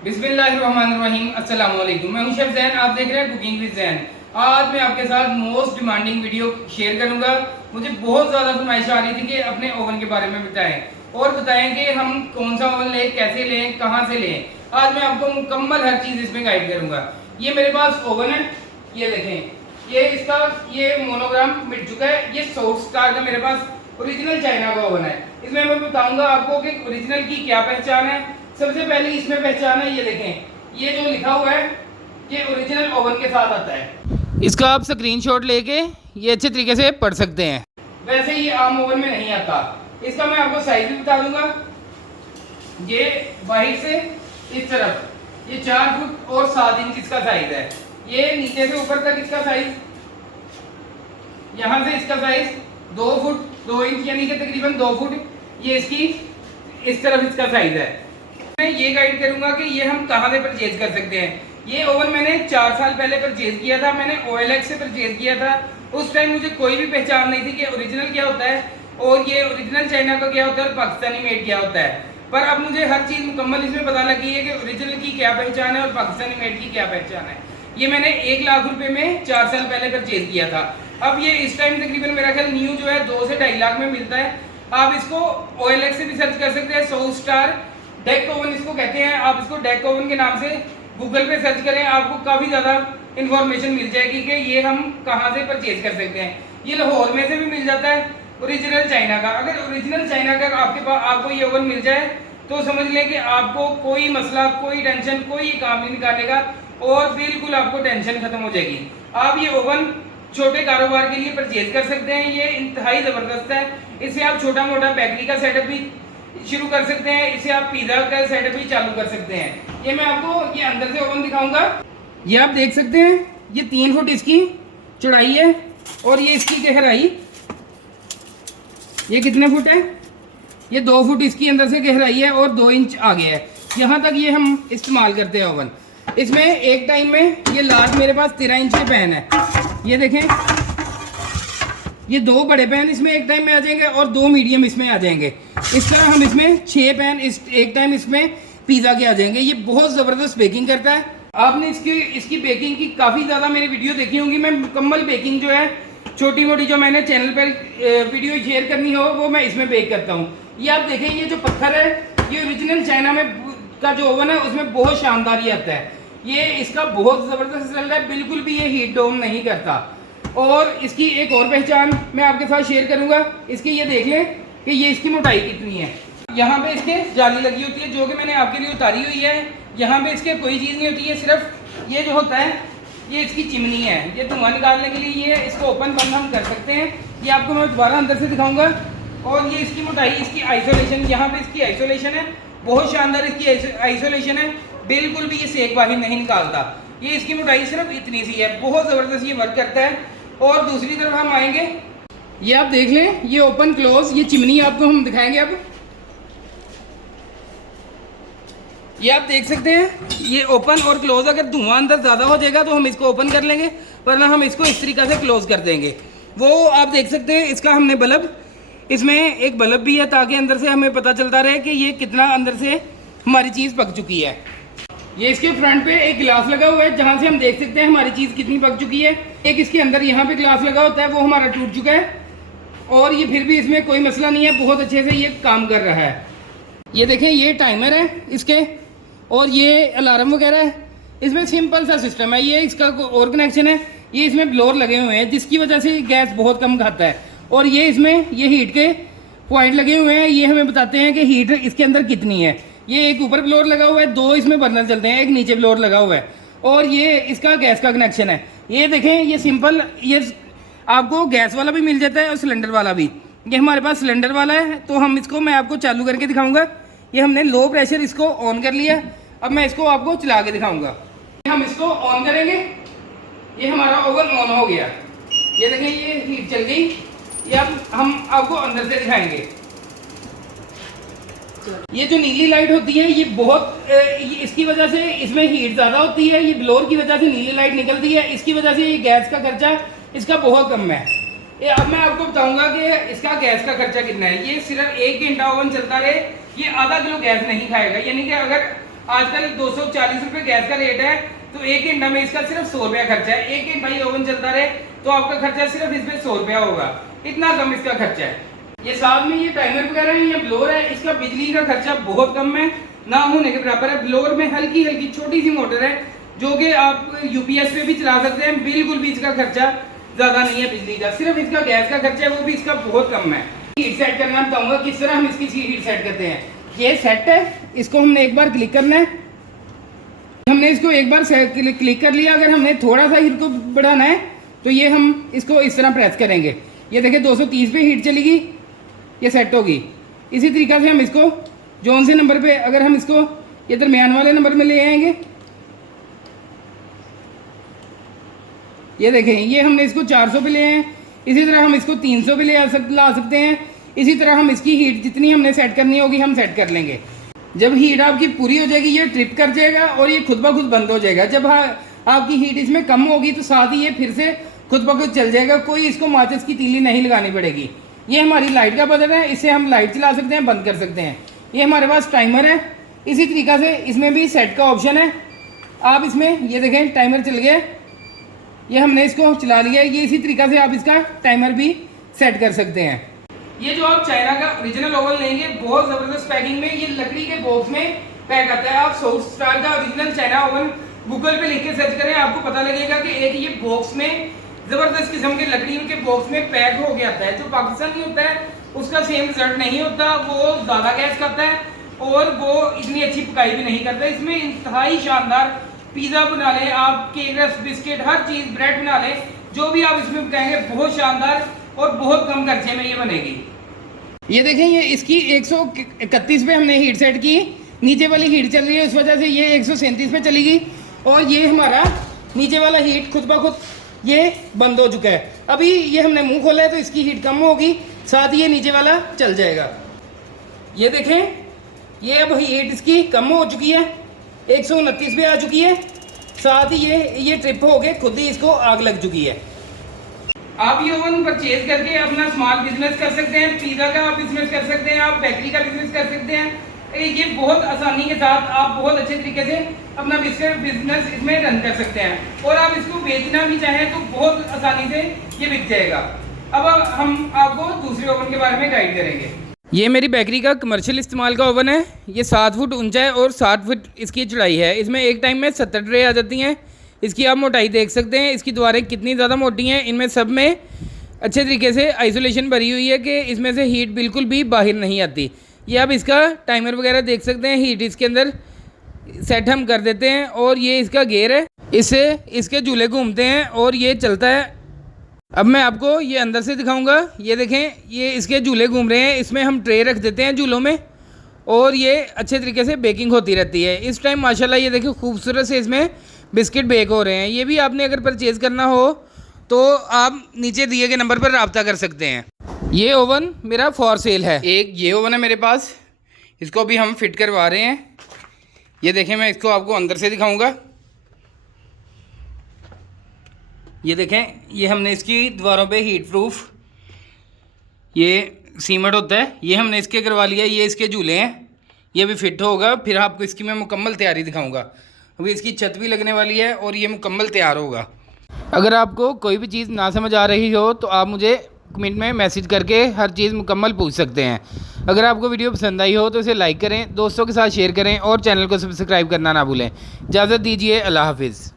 बिस्मिल्लाहिर्रहमानिर्रहीम। अस्सलाम वालेकुम। मैं हूं शेफ ज़ैन, आप देख रहे हैं कुकिंग विद ज़ैन। आज मैं आपके साथ मोस्ट डिमांडिंग वीडियो शेयर करूंगा। मुझे बहुत ज़्यादा फरमाइश आ रही थी कि अपने ओवन के बारे में बताएं और बताएं कि हम कौन सा ओवन लें, कैसे लें, कहां से लें। आज मैं आपको मुकम्मल हर चीज़ इसमें गाइड करूंगा। ये मेरे पास ओवन है, ये देखें, ये मोनोग्राम मिट चुका है। ये साउथ स्टार का मेरे पास ओरिजिनल चाइना का ओवन है। इसमें मैं बताऊंगा आपको कि ओरिजिनल की क्या पहचान है। सबसे पहले इसमें पहचान है, ये देखें, ये जो लिखा हुआ है ये ओरिजिनल ओवन के साथ आता है। इसका आप स्क्रीनशॉट लेके ये अच्छे तरीके से पढ़ सकते हैं। वैसे ये आम ओवन में नहीं आता। इसका मैं आपको साइज भी बता दूंगा। ये बाहर से इस तरफ ये 4 फुट और 7 इंच इसका साइज है। ये नीचे से ऊपर तक इसका साइज, यहाँ से इसका साइज 2 फुट 2 इंच यानी कि तकरीबन 2 फुट। ये इसकी इस तरफ इसका साइज है। मैं ये गाइड करूंगा कि ये हम कहाँ से परचेज कर सकते हैं। ये ओवन मैंने 4 साल पहले परचेज किया था। मैंने OLX से परचेज किया था। उस टाइम मुझे कोई भी पहचान नहीं थी कि ओरिजिनल क्या होता है और ये ओरिजिनल चाइना का क्या होता है और पाकिस्तानी मेड क्या होता है। पर अब मुझे हर चीज़ मुकम्मल इसमें पता लगी है कि ओरिजिनल की क्या पहचान है और पाकिस्तानी मेड की क्या पहचान है। ये मैंने 1 लाख रुपए में 4 साल पहले परचेज किया था। अब ये इस टाइम तकरीबन मेरा ख्याल न्यू जो है 2 से 2.5 लाख में मिलता है। आप इसको OLX से भी सर्च कर सकते हैं। साउथ स्टार डेक ओवन इसको कहते हैं। आप इसको डेक ओवन के नाम से गूगल पे सर्च करें, आपको काफ़ी ज़्यादा इन्फॉर्मेशन मिल जाएगी कि ये हम कहाँ से परचेज कर सकते हैं। ये लाहौर में से भी मिल जाता है ओरिजिनल चाइना का। अगर ओरिजिनल चाइना का आपके पास आपको ये ओवन मिल जाए तो समझ लें कि आपको कोई मसला, कोई टेंशन, कोई काम नहीं निकालने का और बिल्कुल आपको टेंशन खत्म हो जाएगी। आप ये ओवन छोटे कारोबार के लिए परचेज कर सकते हैं। ये इंतहाई ज़बरदस्त है। इससे आप छोटा मोटा बेकरी का सेटअप भी शुरू कर सकते हैं। इसे आप पिज़्ज़ा का सेटअप भी चालू कर सकते हैं। ये मैं आपको ये अंदर से ओवन दिखाऊंगा। ये आप देख सकते हैं, ये 3 फुट इसकी चौड़ाई है और ये इसकी गहराई, ये कितने फुट है, ये 2 फुट इसकी अंदर से गहराई है और 2 इंच आगे है। यहाँ तक ये हम इस्तेमाल करते हैं ओवन। इसमें एक टाइम में ये लार्ज मेरे पास 13 इंच के पैन है। ये देखें, ये 2 बड़े पैन इसमें एक टाइम में आ जाएंगे और 2 मीडियम इसमें आ जाएंगे। इस तरह हम इसमें 6 पैन एक टाइम इसमें पिज़्ज़ा के आ जाएंगे। ये बहुत ज़बरदस्त बेकिंग करता है। आपने इसकी बेकिंग की काफ़ी ज़्यादा मेरी वीडियो देखी होंगी। मैं मुकम्मल बेकिंग जो है छोटी मोटी जो मैंने चैनल पर वीडियो शेयर करनी हो वो मैं इसमें बेक करता हूँ। ये आप देखें, ये जो पत्थर है ये ओरिजिनल चाइना में का जो ओवन है उसमें बहुत शानदार ही आता है। ये इसका बहुत ज़बरदस्त रिजल्ट है, बिल्कुल भी ये हीट डाउन नहीं करता। और इसकी एक और पहचान मैं आपके साथ शेयर करूंगा। इसकी ये देख लें कि ये इसकी मोटाई कितनी है। यहाँ पे इसके जाली लगी होती है जो कि मैंने आपके लिए उतारी हुई है। यहाँ पे इसके कोई चीज़ नहीं होती है, सिर्फ ये जो होता है ये इसकी चिमनी है। ये धुआं निकालने के लिए ये इसको ओपन बंद हम कर सकते हैं। ये आपको मैं दोबारा अंदर से दिखाऊंगा। और ये इसकी मोटाई, इसकी आइसोलेशन, यहाँ पे इसकी आइसोलेशन है, बहुत शानदार इसकी आइसोलेशन है। बिल्कुल भी ये सेक बाहर नहीं निकालता। ये इसकी मोटाई सिर्फ इतनी सी है, बहुत ज़बरदस्त ये वर्क करता है। और दूसरी तरफ हम आएंगे, ये आप देख लें, ये ओपन क्लोज, ये चिमनी आपको हम दिखाएंगे। अब ये आप देख सकते हैं, ये ओपन और क्लोज। अगर धुआं अंदर ज़्यादा हो जाएगा तो हम इसको ओपन कर लेंगे, वरना हम इसको इस तरीके से क्लोज कर देंगे। वो आप देख सकते हैं, इसका हमने बल्ब, इसमें एक बल्ब भी है ताकि अंदर से हमें पता चलता रहे कि ये कितना अंदर से हमारी चीज़ पक चुकी है। ये इसके फ्रंट पे एक गिलास लगा हुआ है जहाँ से हम देख सकते हैं हमारी चीज़ कितनी पक चुकी है। एक इसके अंदर यहाँ पे गिलास लगा होता है, वो हमारा टूट चुका है और ये फिर भी इसमें कोई मसला नहीं है, बहुत अच्छे से ये काम कर रहा है। ये देखें, ये टाइमर है इसके और ये अलार्म वगैरह है। इसमें सिंपल सा सिस्टम है। ये इसका और कनेक्शन है, ये इसमें ब्लोअर लगे हुए हैं जिसकी वजह से गैस बहुत कम खाता है। और ये इसमें ये हीट के पॉइंट लगे हुए हैं, ये हमें बताते हैं कि हीट इसके अंदर कितनी है। ये एक ऊपर ब्लोअर लगा हुआ है, 2 इसमें बर्नर चलते हैं, एक नीचे ब्लोअर लगा हुआ है और ये इसका गैस का कनेक्शन है। ये देखें, ये सिंपल, ये आपको गैस वाला भी मिल जाता है और सिलेंडर वाला भी। ये हमारे पास सिलेंडर वाला है तो हम इसको, मैं आपको चालू करके दिखाऊंगा। ये हमने लो प्रेशर इसको ऑन कर लिया। अब मैं इसको आपको चला के दिखाऊंगा। हम इसको ऑन करेंगे, ये हमारा ओवन ऑन हो गया। ये देखें, ये हीट चल गई। ये अब हम आपको अंदर से दिखाएंगे। ये जो नीली लाइट होती है ये बहुत इसकी वजह से इसमें हीट ज़्यादा होती है। ये ब्लोअर की वजह से नीली लाइट निकलती है, इसकी वजह से ये गैस का खर्चा इसका बहुत कम है। अब मैं आपको बताऊंगा कि इसका गैस का खर्चा कितना है। ये सिर्फ 1 घंटा ओवन चलता रहे, ये आधा किलो गैस नहीं खाएगा। यानी कि अगर आजकल 240 रुपये गैस का रेट है, तो 1 घंटा में इसका सिर्फ 100 रुपया खर्चा है। 1 घंटा ये ओवन चलता रहे तो आपका खर्चा सिर्फ इसमें 100 रुपया होगा, इतना कम इसका खर्चा है। ये साथ में ये टाइमर वगैरह है, ये ब्लोअर है, इसका बिजली का खर्चा बहुत कम है, ना होने के बराबर है। ब्लोअर में हल्की हल्की छोटी सी मोटर है जो कि आप यूपीएस पे भी चला सकते हैं, बिल्कुल भी इसका खर्चा ज्यादा नहीं है बिजली का, सिर्फ इसका गैस का खर्चा है, वो भी इसका बहुत कम है। हीट सेट करना बताऊंगा किस तरह हम इसकी हीट सेट करते हैं। ये सेट है, इसको हमने एक बार क्लिक करना है, हमने इसको एक बार क्लिक कर लिया। अगर हमने थोड़ा सा हीट को बढ़ाना है तो ये हम इसको इस तरह प्रेस करेंगे, ये देखिए 230 पे हीट चलेगी, ये सेट होगी। इसी तरीके से हम इसको जोन से नंबर पे, अगर हम इसको ये दरमियान वाले नंबर में ले आएंगे, ये देखें ये हमने इसको 400 पे ले आए। इसी तरह हम इसको 300 पे ला सकते हैं। इसी तरह हम इसकी हीट जितनी हमने सेट करनी होगी हम सेट कर लेंगे। जब हीट आपकी पूरी हो जाएगी ये ट्रिप कर जाएगा और ये खुद ब खुद बंद हो जाएगा। जब आपकी हीट इसमें कम होगी तो साथ ही ये फिर से खुद ब खुद चल जाएगा, कोई इसको माचिस की तीली नहीं लगानी पड़ेगी। ये हमारी लाइट का बटन है, इससे हम लाइट चला सकते हैं, बंद कर सकते हैं। ये हमारे पास टाइमर है, इसी तरीक़ा से इसमें भी सेट का ऑप्शन है। आप इसमें ये देखें टाइमर चल गया, ये हमने इसको चला लिया। ये इसी तरीक़ा से आप इसका टाइमर भी सेट कर सकते हैं। ये जो आप चाइना का ओरिजिनल ओवन लेंगे बहुत ज़बरदस्त पैकिंग में, ये लकड़ी के बॉक्स में पैक आता है। आप साउथ स्टार का ओरिजिनल चाइना ओवन गूगल पे लिख के सर्च करें, आपको पता लगेगा कि एक ये बॉक्स में ज़बरदस्त किस्म के लकड़ी के बॉक्स में पैक हो गया आता है। जो पाकिस्तानी होता है उसका सेम रिजल्ट नहीं होता, वो ज़्यादा गैस खाता है और वो इतनी अच्छी पकाई भी नहीं करता। इसमें इंतहाई शानदार पिज़्ज़ा बना लें आप, केक रस, बिस्किट, हर चीज़, ब्रेड बना लें, जो भी आप इसमें पकाएंगे बहुत शानदार और बहुत कम खर्चे में ये बनेगी। ये देखें ये इसकी 131 पे हमने हीट सेट की, नीचे वाली हीट चल रही है, उस वजह से ये 137 पे चलेगी और ये हमारा नीचे वाला हीट खुद ब खुद ये बंद हो चुका है। अभी ये हमने मुंह खोला है तो इसकी हीट कम होगी, साथ ही ये नीचे वाला चल जाएगा। ये देखें ये अब हीट इसकी कम हो चुकी है, 129 पे आ चुकी है, साथ ही ये ट्रिप हो गए खुद ही इसको आग लग चुकी है। आप ये ओवन परचेज करके अपना स्मॉल बिजनेस कर सकते हैं, पिज़्ज़ा का बिजनेस कर सकते हैं, आप बेकरी का बिजनेस कर सकते हैं। ये बहुत आसानी के साथ आप बहुत अच्छे तरीके से अपना बिजनेस इसमें रन कर सकते हैं और आप इसको बेचना भी चाहें तो बहुत आसानी से ये बिक जाएगा। अब हम आपको दूसरे ओवन के बारे में गाइड करेंगे। ये मेरी बेकरी का कमर्शियल इस्तेमाल का ओवन है। ये 7 फुट ऊंचा है और 7 फुट इसकी चौड़ाई है। इसमें एक टाइम में 70 ट्रे आ जाती हैं। इसकी आप मोटाई देख सकते हैं, इसकी दीवारें कितनी ज़्यादा मोटी हैं। इनमें सब में अच्छे तरीके से आइसोलेशन भरी हुई है कि इसमें से हीट बिल्कुल भी बाहर नहीं आती। ये आप इसका टाइमर वगैरह देख सकते हैं, हीट इसके अंदर सेट हम कर देते हैं और ये इसका गेयर है, इससे इसके झूले घूमते हैं और ये चलता है। अब मैं आपको ये अंदर से दिखाऊंगा। ये देखें ये इसके झूले घूम रहे हैं, इसमें हम ट्रे रख देते हैं झूलों में और ये अच्छे तरीके से बेकिंग होती रहती है। इस टाइम माशाल्लाह ये देखिए खूबसूरत से इसमें बिस्किट बेक हो रहे हैं। ये भी आपने अगर परचेज़ करना हो तो आप नीचे दिए गए नंबर पर रब्ता कर सकते हैं। ये ओवन मेरा फॉर सेल है। एक ये ओवन है मेरे पास, इसको भी हम फिट करवा रहे हैं। ये देखें मैं इसको आपको अंदर से दिखाऊंगा। ये देखें ये हमने इसकी दीवारों पे हीट प्रूफ ये सीमेंट होता है, ये हमने इसके करवा लिया। ये इसके झूले हैं, ये भी फिट होगा। फिर आपको इसकी मैं मुकम्मल तैयारी दिखाऊंगा। अभी इसकी छत भी लगने वाली है और ये मुकम्मल तैयार होगा। अगर आपको कोई भी चीज़ ना समझ आ रही हो तो आप मुझे कमेंट में मैसेज करके हर चीज़ मुकम्मल पूछ सकते हैं। अगर आपको वीडियो पसंद आई हो तो इसे लाइक करें, दोस्तों के साथ शेयर करें और चैनल को सब्सक्राइब करना ना भूलें। इजाज़त दीजिए, अल्लाह हाफिज़।